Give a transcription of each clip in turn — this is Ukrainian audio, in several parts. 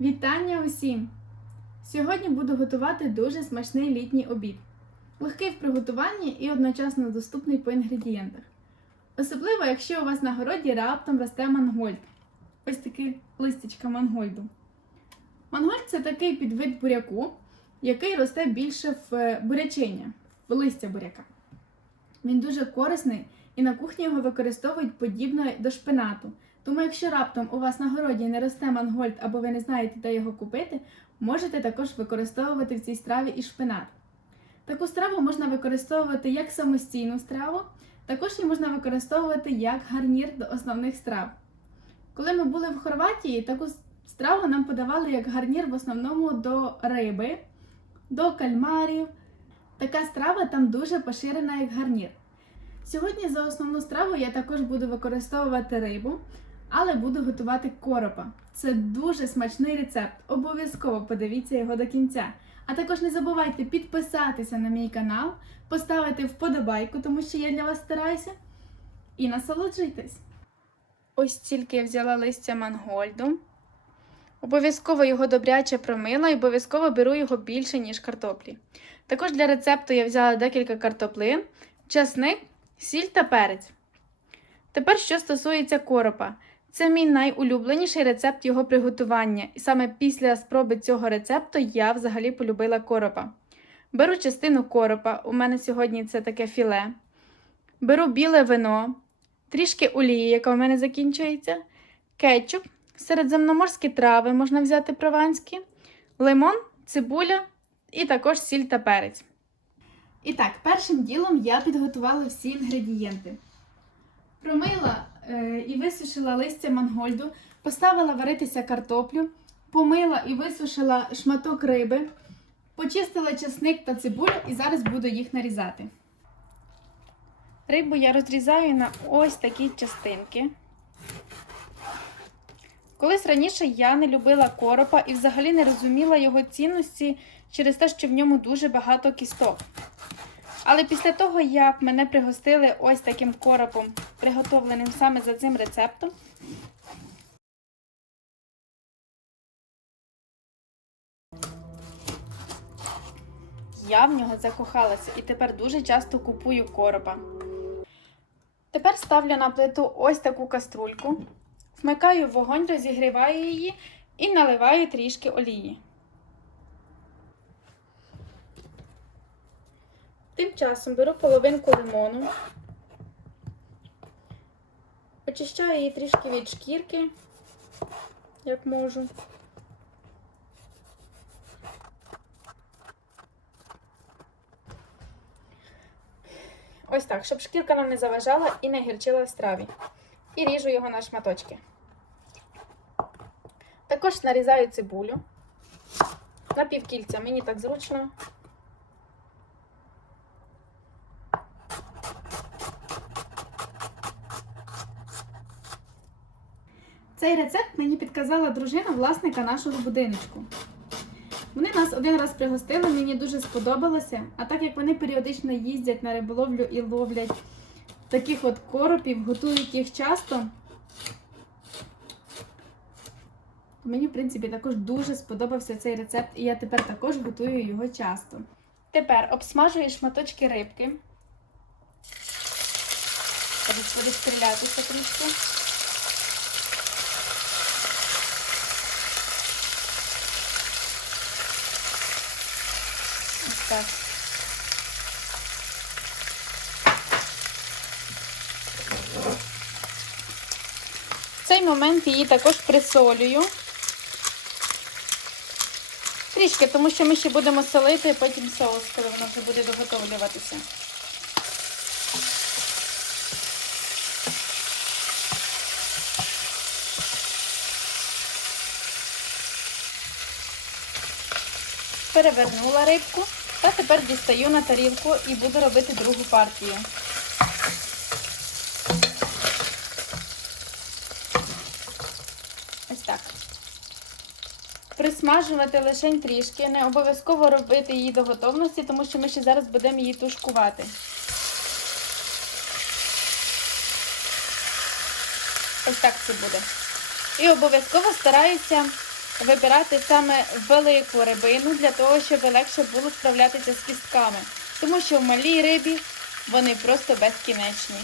Вітання усім! Сьогодні буду готувати дуже смачний літній обід. Легкий в приготуванні і одночасно доступний по інгредієнтах. Особливо, якщо у вас на городі раптом росте мангольд. Ось такі листячка мангольду. Мангольд це такий підвид буряку, який росте більше в е, бурячині, в листя буряка. Він дуже корисний і на кухні його використовують подібно до шпинату. Тому, якщо раптом у вас на городі не росте мангольд або ви не знаєте, де його купити, можете також використовувати в цій страві і шпинат. Таку страву можна використовувати як самостійну страву, також її можна використовувати як гарнір до основних страв. Коли ми були в Хорватії, таку страву нам подавали як гарнір в основному до риби, до кальмарів. Така страва там дуже поширена як гарнір. Сьогодні за основну страву я також буду використовувати рибу, але буду готувати коропа. Це дуже смачний рецепт. Обов'язково подивіться його до кінця. А також не забувайте підписатися на мій канал, поставити вподобайку, тому що я для вас стараюся. І насолоджуйтесь. Ось тільки я взяла листя мангольду. Обов'язково його добряче промила і обов'язково беру його більше, ніж картоплі. Також для рецепту я взяла декілька картоплин, часник, сіль та перець. Тепер, що стосується коропа, це мій найулюбленіший рецепт його приготування, і саме після спроби цього рецепту я взагалі полюбила коропа. Беру частину коропа, у мене сьогодні це таке філе. Беру біле вино, трішки олії, яка у мене закінчується, кетчуп, середземноморські трави можна взяти прованські, лимон, цибуля і також сіль та перець. І так, першим ділом я підготувала всі інгредієнти. Промила і висушила листя мангольду, поставила варитися картоплю, помила і висушила шматок риби, почистила часник та цибулю і зараз буду їх нарізати. Рибу я розрізаю на ось такі частинки. Колись раніше я не любила коропа і взагалі не розуміла його цінності через те, що в ньому дуже багато кісток. Але після того, як мене пригостили ось таким коропом, приготовленим саме за цим рецептом, я в нього закохалася і тепер дуже часто купую коропа. Тепер ставлю на плиту ось таку каструльку, вмикаю вогонь, розігріваю її і наливаю трішки олії. Тим часом беру половинку лимону, очищаю її трішки від шкірки, як можу. Ось так, щоб шкірка нам не заважала і не гірчила страві. І ріжу його на шматочки. Також нарізаю цибулю на півкільця, мені так зручно. Цей рецепт мені підказала дружина власника нашого будиночку. Вони нас один раз пригостили, мені дуже сподобалося. А так як вони періодично їздять на риболовлю і ловлять таких от коропів, готують їх часто, то мені, в принципі, також дуже сподобався цей рецепт, і я тепер також готую його часто. Тепер обсмажую шматочки рибки. Буде стрілятися трішки. Так. В цей момент її також присолюю. Трішки, тому що ми ще будемо солити потім соус, коли воно вже буде доготовлюватися. Перевернула рибку та тепер дістаю на тарілку і буду робити другу партію. Ось так. Присмажувати лише трішки, не обов'язково робити її до готовності, тому що ми ще зараз будемо її тушкувати. Ось так це буде. І обов'язково стараюся вибирати саме велику рибину для того, щоб легше було справлятися з кістками. Тому що в малій рибі вони просто безкінечні.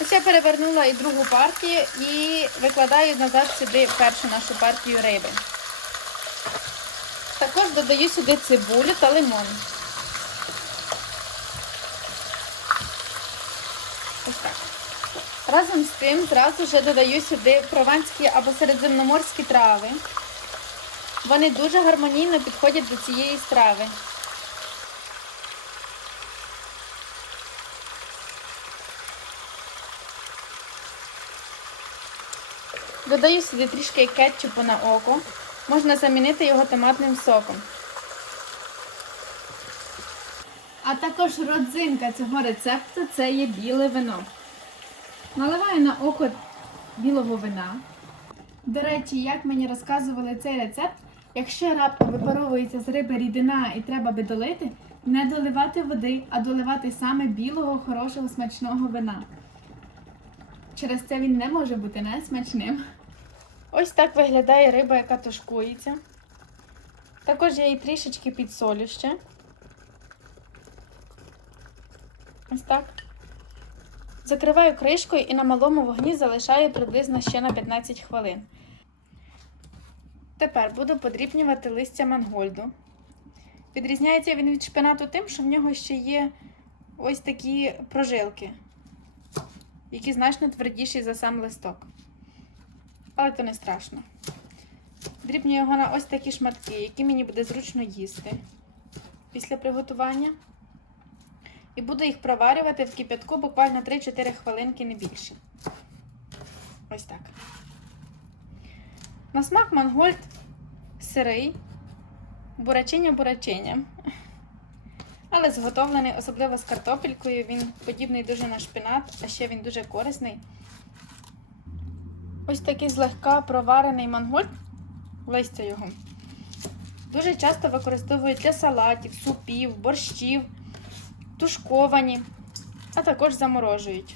Ось я перевернула і другу партію і викладаю назад сюди першу нашу партію риби. Також додаю сюди цибулю та лимон. Ось так. Разом з тим зразу вже додаю сюди прованські або середземноморські трави. Вони дуже гармонійно підходять до цієї страви. Додаю сюди трішки кетчупу на око. Можна замінити його томатним соком. А також родзинка цього рецепту це є біле вино. Наливаю на око білого вина. До речі, як мені розказували цей рецепт, якщо раптом випаровується з риби рідина і треба би долити, не доливати води, а доливати саме білого, хорошого, смачного вина. Через це він не може бути несмачним. Ось так виглядає риба, яка тушкується. Також я її трішечки підсолю ще. Ось так. Закриваю кришкою і на малому вогні залишаю приблизно ще на 15 хвилин. Тепер буду подрібнювати листя мангольду. Відрізняється він від шпинату тим, що в нього ще є ось такі прожилки, які значно твердіші за сам листок. Але то не страшно. Дрібню його на ось такі шматки, які мені буде зручно їсти після приготування. І буду їх проварювати в кип'ятку буквально 3-4 хвилинки, не більше. Ось так. На смак мангольд сирий, бурачиня бурачиня. Але зготовлений, особливо з картопелькою. Він подібний дуже на шпинат, а ще він дуже корисний. Ось такий злегка проварений мангольд, листя його, дуже часто використовують для салатів, супів, борщів тушковані, а також заморожують.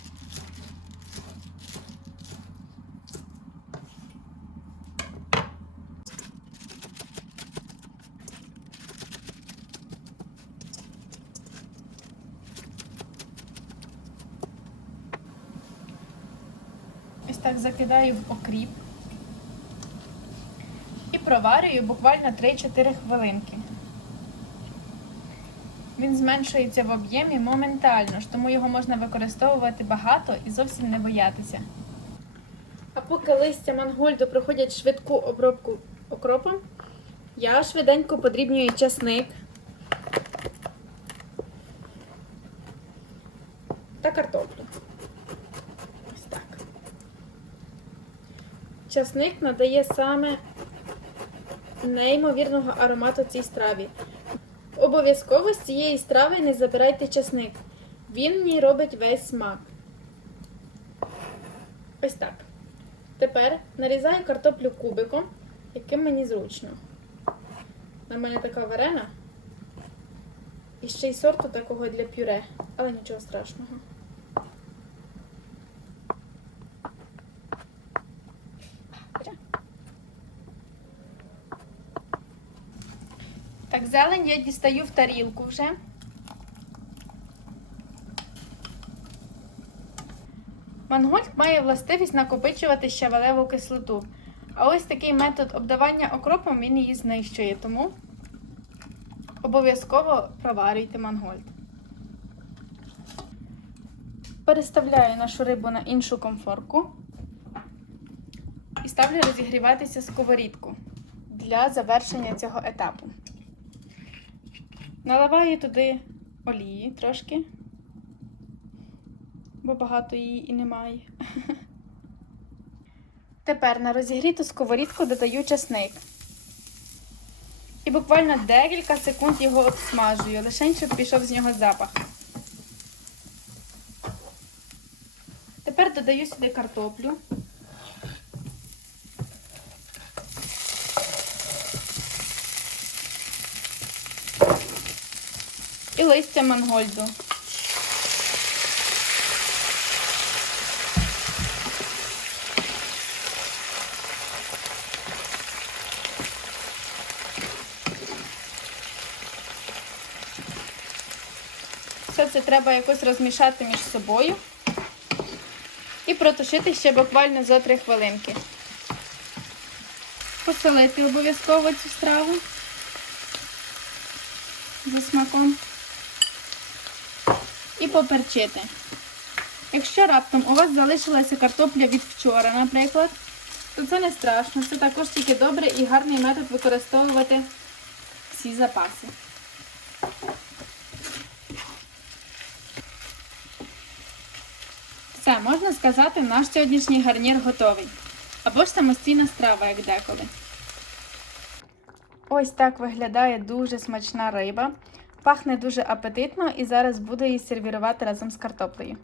Ось так закидаю в окріп і проварюю буквально 3-4 хвилинки. Він зменшується в об'ємі моментально, ж тому його можна використовувати багато і зовсім не боятися. А поки листя мангольду проходять швидку обробку окропом, я швиденько подрібнюю часник та картоплю. Ось так. Часник надає саме неймовірного аромату цій страві. Обов'язково з цієї страви не забирайте часник. Він в ній робить весь смак. Ось так. Тепер нарізаю картоплю кубиком, яким мені зручно. На мене така варена. І ще й сорту такого для пюре, але нічого страшного. Так, зелень я дістаю в тарілку вже. Мангольд має властивість накопичувати щавелеву кислоту. А ось такий метод обдавання окропом він її знищує, тому обов'язково проварюйте мангольд. Переставляю нашу рибу на іншу комфорку і ставлю розігріватися сковорідку для завершення цього етапу. Наливаю туди олії трошки, бо багато її і немає. Тепер на розігріту сковорідку додаю часник. І буквально декілька секунд його обсмажую, лише щоб пішов з нього запах. Тепер додаю сюди картоплю. і листя мангольду. Все це треба якось розмішати між собою і протушити ще буквально за 3 хвилинки. Посолити обов'язково цю страву за смаком. І поперчити. Якщо раптом у вас залишилася картопля від вчора, наприклад, то це не страшно. Це також тільки добрий і гарний метод використовувати всі запаси. Все, можна сказати, наш сьогоднішній гарнір готовий. Або ж самостійна страва, як деколи. Ось так виглядає дуже смачна риба. Пахне дуже апетитно і зараз буду її сервірувати разом з картоплею.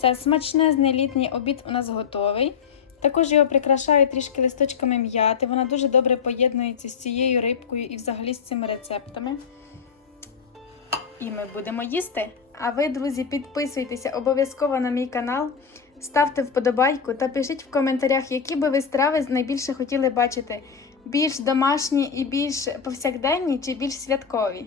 Все, смачнезний літній обід у нас готовий. Також його прикрашаю трішки листочками м'яти. Вона дуже добре поєднується з цією рибкою і взагалі з цими рецептами. І ми будемо їсти. А ви, друзі, підписуйтеся обов'язково на мій канал, ставте вподобайку та пишіть в коментарях, які би ви страви найбільше хотіли бачити. Більш домашні і більш повсякденні чи більш святкові.